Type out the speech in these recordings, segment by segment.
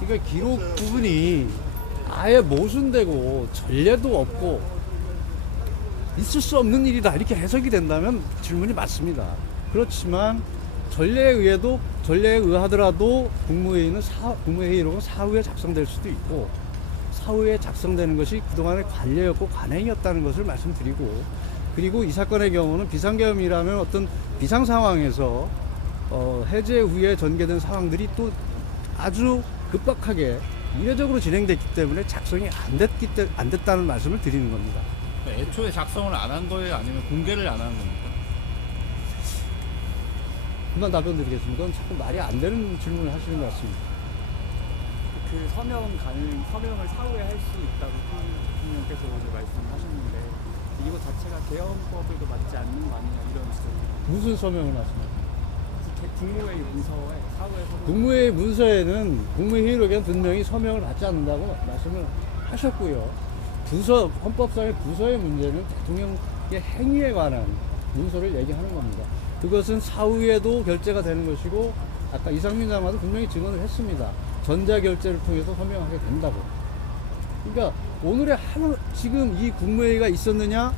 그러니까 기록 부분이 아예 모순되고 전례도 없고 있을 수 없는 일이다 이렇게 해석이 된다면 질문이 맞습니다. 그렇지만 전례에 의하더라도 국무회의록은 사후에 작성될 수도 있고 사후에 작성되는 것이 그동안의 관례였고 관행이었다는 것을 말씀드리고, 그리고 이 사건의 경우는 비상계엄이라면 어떤 비상 상황에서 해제 후에 전개된 상황들이 또 아주 급박하게 이례적으로 진행됐기 때문에 작성이 안 됐다는 말씀을 드리는 겁니다. 애초에 작성을 안 한 거예요? 아니면 공개를 안 한 겁니까? 그만 답변 드리겠습니다. 그건 자꾸 말이 안 되는 질문을 하시는 것 같습니다. 그 서명을 사후에 할 수 있다고 대통령께서 오늘 말씀하셨는데 이거 자체가 개헌법에도 맞지 않는 거 아니냐 이런 지적이. 무슨 서명을 말씀하세요? 국무회의 문서에 사후에 서명. 국무회의 문서에는 국무회의록에는 분명히 서명을 받지 않는다고 말씀을 하셨고요. 헌법상의 부서의 문제는 대통령의 행위에 관한 문서를 얘기하는 겁니다. 그것은 사후에도 결재가 되는 것이고, 아까 이상민 장관도 분명히 증언을 했습니다. 전자결재를 통해서 서명하게 된다고. 그러니까 오늘의 지금 이 국무회의가 있었느냐,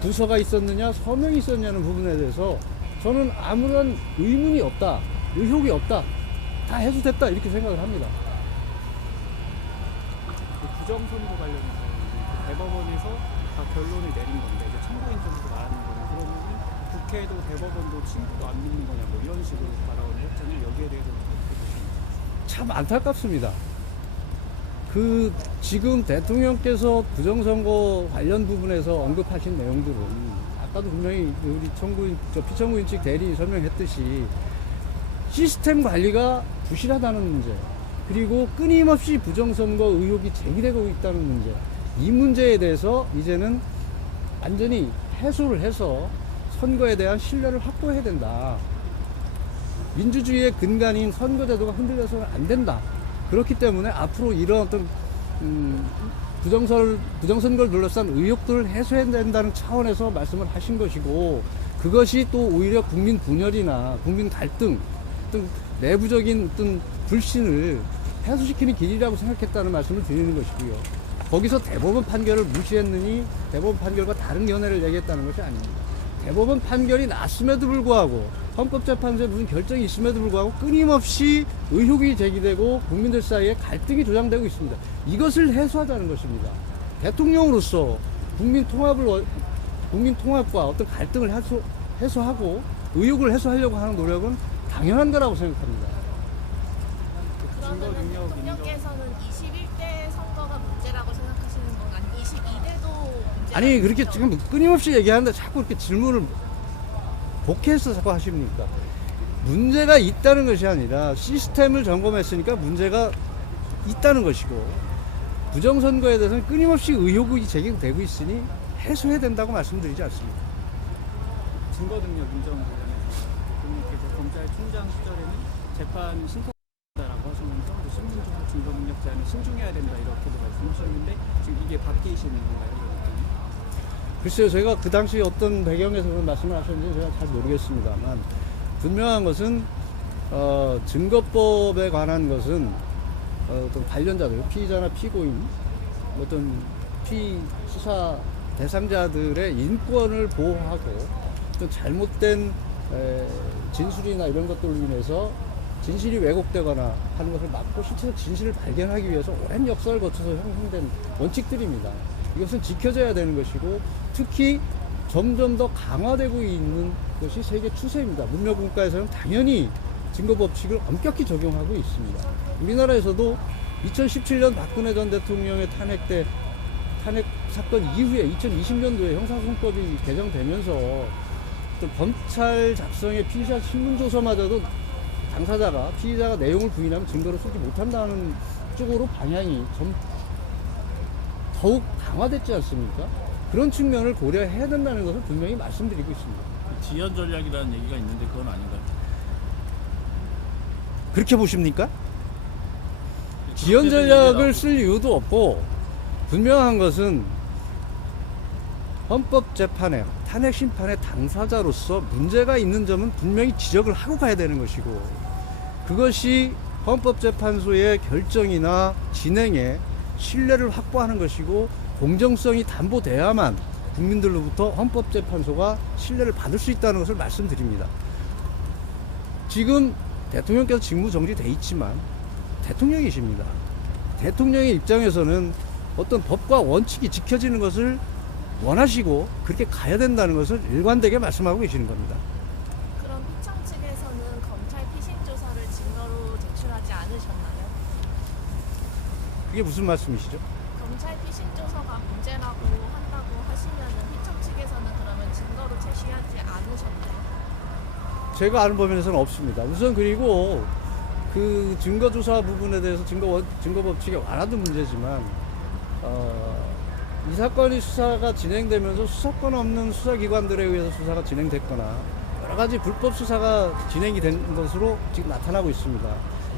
부서가 있었느냐, 서명이 있었냐는 부분에 대해서 저는 아무런 의문이 없다, 의혹이 없다, 다 해소됐다 이렇게 생각을 합니다. 부정선거 관련해서 대법원에서 다 결론을 내린 건데 이제 참고인 쪽에서 말하는 거는 그러면 국회도 대법원도 친구도 안 믿는 거냐 뭐 이런 식으로 발언을 했잖아요. 여기에 대해서는 어떻게 보십니까? 참 안타깝습니다. 지금 대통령께서 부정선거 관련 부분에서 언급하신 내용들은 아까도 분명히 우리 피청구인 측 대리 설명했듯이 시스템 관리가 부실하다는 문제, 그리고 끊임없이 부정선거 의혹이 제기되고 있다는 문제, 이 문제에 대해서 이제는 완전히 해소를 해서 선거에 대한 신뢰를 확보해야 된다. 민주주의의 근간인 선거제도가 흔들려서는 안 된다. 그렇기 때문에 앞으로 이런 어떤 부정선거를 둘러싼 의혹들을 해소해야 된다는 차원에서 말씀을 하신 것이고, 그것이 또 오히려 국민 분열이나 국민 갈등, 어떤 내부적인 어떤 불신을 해소시키는 길이라고 생각했다는 말씀을 드리는 것이고요. 거기서 대법원 판결을 무시했느니 대법원 판결과 다른 견해를 얘기했다는 것이 아닙니다. 대법원 판결이 났음에도 불구하고, 헌법재판소에 무슨 결정이 있음에도 불구하고 끊임없이 의혹이 제기되고 국민들 사이에 갈등이 조장되고 있습니다. 이것을 해소하자는 것입니다. 대통령으로서 국민 통합과 어떤 갈등을 해소하고 의혹을 해소하려고 하는 노력은 당연한 거라고 생각합니다. 그러면 대통령께서는 21대 선거가 문제라고 생각하시는 건 아니 22대도 문제라고 아니, 그렇게 지금 끊임없이 얘기하는데 자꾸 이렇게 질문을 복해해서 자꾸 하십니까? 문제가 있다는 것이 아니라 시스템을 점검했으니까 문제가 있다는 것이고, 부정선거에 대해서는 끊임없이 의혹이 제기되고 있으니 해소해야 된다고 말씀드리지 않습니다. 증거능력 인정 관련해서 대통령께서 검찰총장 시절에는 재판 신속하다라고 하셨면서 신분조사 증거능력 제한을 신중해야 된다 이렇게도 말씀하셨는데 지금 이게 바뀌시는 건가요? 글쎄요, 제가 그 당시 어떤 배경에서 그런 말씀을 하셨는지 제가 잘 모르겠습니다만, 분명한 것은 증거법에 관한 것은 어떤 관련자들, 피의자나 피고인, 어떤 수사 대상자들의 인권을 보호하고 어떤 잘못된 진술이나 이런 것들로 인해서 진실이 왜곡되거나 하는 것을 막고 실제로 진실을 발견하기 위해서 오랜 역사를 거쳐서 형성된 원칙들입니다. 이것은 지켜져야 되는 것이고, 특히 점점 더 강화되고 있는 것이 세계 추세입니다. 문명국가에서는 당연히 증거법칙을 엄격히 적용하고 있습니다. 우리나라에서도 2017년 박근혜 전 대통령의 탄핵 사건 이후에 2020년도에 형사소송법이 개정되면서 또 검찰 작성의 피의자 신문조서마저도 피의자가 내용을 부인하면 증거를 쓰지 못한다는 쪽으로 방향이 더욱 강화됐지 않습니까? 그런 측면을 고려해야 된다는 것을 분명히 말씀드리고 있습니다. 지연 전략이라는 얘기가 있는데 그건 아닌가요? 그렇게 보십니까? 지연 전략을 쓸 이유도 없고, 분명한 것은 헌법재판에 탄핵 심판의 당사자로서 문제가 있는 점은 분명히 지적을 하고 가야 되는 것이고, 그것이 헌법재판소의 결정이나 진행에 신뢰를 확보하는 것이고 공정성이 담보돼야만 국민들로부터 헌법재판소가 신뢰를 받을 수 있다는 것을 말씀드립니다. 지금 대통령께서 직무 정지돼 있지만 대통령이십니다. 대통령의 입장에서는 어떤 법과 원칙이 지켜지는 것을 원하시고 그렇게 가야 된다는 것을 일관되게 말씀하고 계시는 겁니다. 그럼 피청 측에서는 검찰 피신 조사를 증거로 제출하지 않으셨나요? 그게 무슨 말씀이시죠? 검찰 피신 조사가 문제라고 한다고 하시면은 피청 측에서는 그러면 증거로 제시하지 않으셨나요? 제가 아는 범위에서는 없습니다. 우선 그리고 그 증거조사 부분에 대해서 증거법칙에 완화도 문제지만 이 사건이 수사가 진행되면서 수사권 없는 수사기관들에 의해서 수사가 진행됐거나 여러 가지 불법 수사가 진행이 된 것으로 지금 나타나고 있습니다.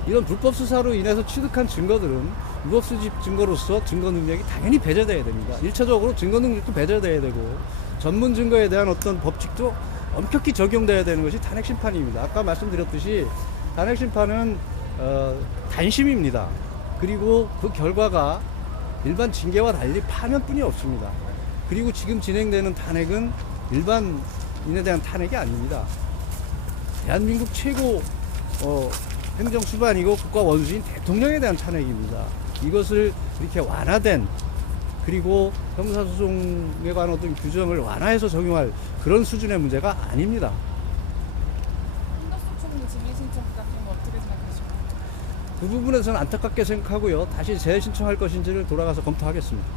이런 불법 수사로 인해서 취득한 증거들은 유법수집 증거로서 증거 능력이 당연히 배제돼야 됩니다. 1차적으로 증거 능력도 배제돼야 되고 전문 증거에 대한 어떤 법칙도 엄격히 적용돼야 되는 것이 탄핵 심판입니다. 아까 말씀드렸듯이 탄핵 심판은 단심입니다. 그리고 그 결과가 일반 징계와 달리 파면뿐이 없습니다. 그리고 지금 진행되는 탄핵은 일반인에 대한 탄핵이 아닙니다. 대한민국 최고 행정수반이고 국가 원수인 대통령에 대한 탄핵입니다. 이것을 이렇게 완화된 그리고 형사소송에 관한 어떤 규정을 완화해서 적용할 그런 수준의 문제가 아닙니다. 한덕수 총리 증인 신청 같은 거 어떻게 생각하십니까? 그 부분에서는 안타깝게 생각하고요. 다시 재신청할 것인지를 돌아가서 검토하겠습니다.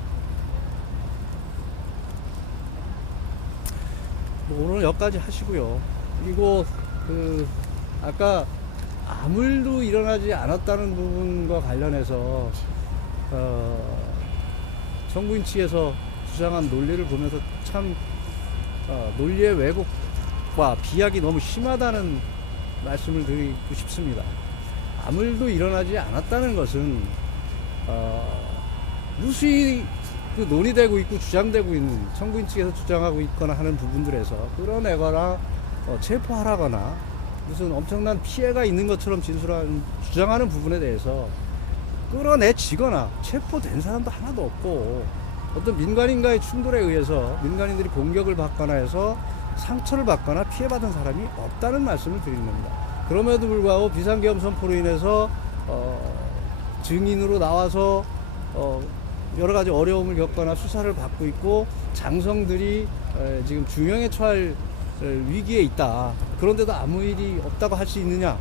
오늘 여기까지 하시고요. 그리고 아까 아무 일도 일어나지 않았다는 부분과 관련해서 정부인 측에서 주장한 논리를 보면서 참 논리의 왜곡과 비약이 너무 심하다는 말씀을 드리고 싶습니다. 아무 일도 일어나지 않았다는 것은 무수히 논의되고 있고 주장되고 있는 정부인 측에서 주장하고 있거나 하는 부분들에서 끌어내거나 체포하라거나 무슨 엄청난 피해가 있는 것처럼 주장하는 부분에 대해서 끌어내지거나 체포된 사람도 하나도 없고 어떤 민간인과의 충돌에 의해서 민간인들이 공격을 받거나 해서 상처를 받거나 피해받은 사람이 없다는 말씀을 드리는 겁니다. 그럼에도 불구하고 비상계엄 선포로 인해서 증인으로 나와서 여러 가지 어려움을 겪거나 수사를 받고 있고 장성들이 지금 중형에 처할 위기에 있다. 그런데도 아무 일이 없다고 할 수 있느냐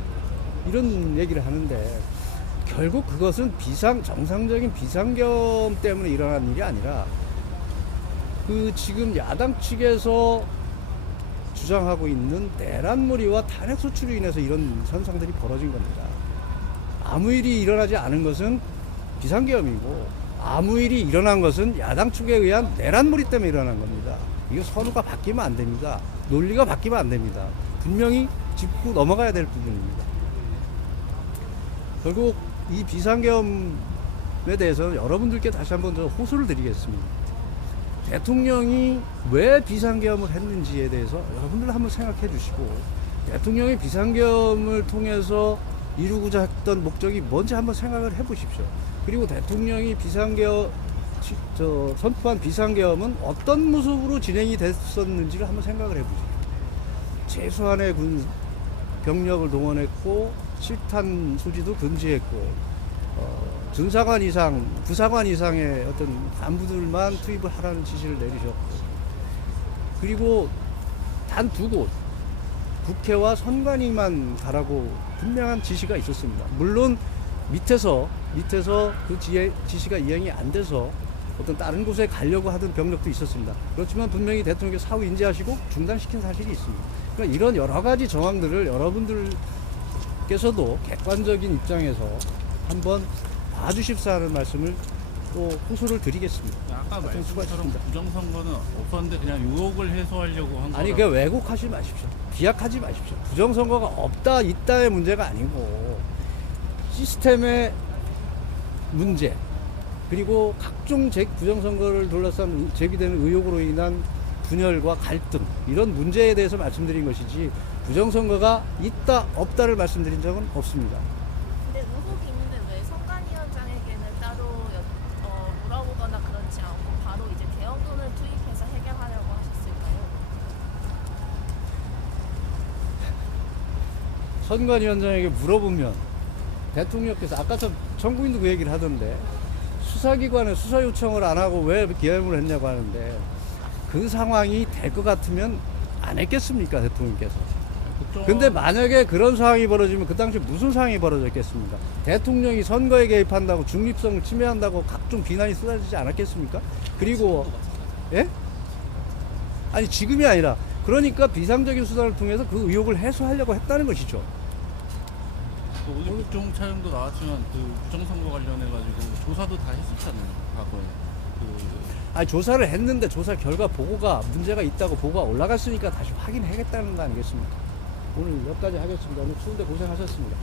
이런 얘기를 하는데 결국 그것은 정상적인 비상계엄 때문에 일어난 일이 아니라 지금 야당 측에서 주장하고 있는 내란몰이와 탄핵 소추로 인해서 이런 현상들이 벌어진 겁니다. 아무 일이 일어나지 않은 것은 비상계엄이고 아무 일이 일어난 것은 야당 측에 의한 내란몰이 때문에 일어난 겁니다. 이거 선우가 바뀌면 안 됩니다. 논리가 바뀌면 안 됩니다. 분명히 짚고 넘어가야 될 부분입니다. 결국 이 비상계엄에 대해서는 여러분들께 다시 한번 호소를 드리겠습니다. 대통령이 왜 비상계엄을 했는지에 대해서 여러분들 한번 생각해 주시고 대통령이 비상계엄을 통해서 이루고자 했던 목적이 뭔지 한번 생각을 해 보십시오. 그리고 대통령이 선포한 비상계엄은 어떤 모습으로 진행이 됐었는지를 한번 생각을 해보십시오. 최소한의 병력을 동원했고 실탄 소지도 금지했고 준사관 이상, 부사관 이상의 어떤 간부들만 투입을 하라는 지시를 내리셨고 그리고 단 2곳 국회와 선관위만 가라고 분명한 지시가 있었습니다. 물론 밑에서 그 지시가 이행이 안 돼서 어떤 다른 곳에 가려고 하던 병력도 있었습니다. 그렇지만 분명히 대통령께서 사후 인지하시고 중단시킨 사실이 있습니다. 그러니까 이런 여러 가지 정황들을 여러분들께서도 객관적인 입장에서 한번 봐주십사는 말씀을 또 호소를 드리겠습니다. 아까 하여튼 말씀처럼 수고하셨습니다. 부정선거는 없었는데 그냥 유혹을 해소하려고 한 아니 거라고. 그 왜곡하지 마십시오. 비약하지 마십시오. 부정선거가 없다 있다의 문제가 아니고 시스템의 문제 그리고 각종 부정선거를 둘러싼 제기되는 의혹으로 인한 분열과 갈등 이런 문제에 대해서 말씀드린 것이지 부정선거가 있다 없다를 말씀드린 적은 없습니다. 근데 선관위원장에게 물어보면 대통령께서 아까도 정부인도 그 얘기를 하던데 수사기관에 수사 요청을 안 하고 왜 기염을 했냐고 하는데 그 상황이 될 것 같으면 안 했겠습니까 대통령께서. 근데 만약에 그런 상황이 벌어지면 그 당시 무슨 상황이 벌어졌겠습니까? 대통령이 선거에 개입한다고 중립성을 침해한다고 각종 비난이 쏟아지지 않았겠습니까? 그리고 예? 아니 지금이 아니라 그러니까 비상적인 수단을 통해서 그 의혹을 해소하려고 했다는 것이죠. 어제 국정 촬영도 나왔지만 그 부정선거 관련해가지고 조사도 다 했었잖아요. 과거에. 아니 조사를 했는데 조사 결과 보고가 문제가 있다고 보고가 올라갔으니까 다시 확인하겠다는 거 아니겠습니까? 오늘 여기까지 하겠습니다. 오늘 추운데 고생하셨습니다.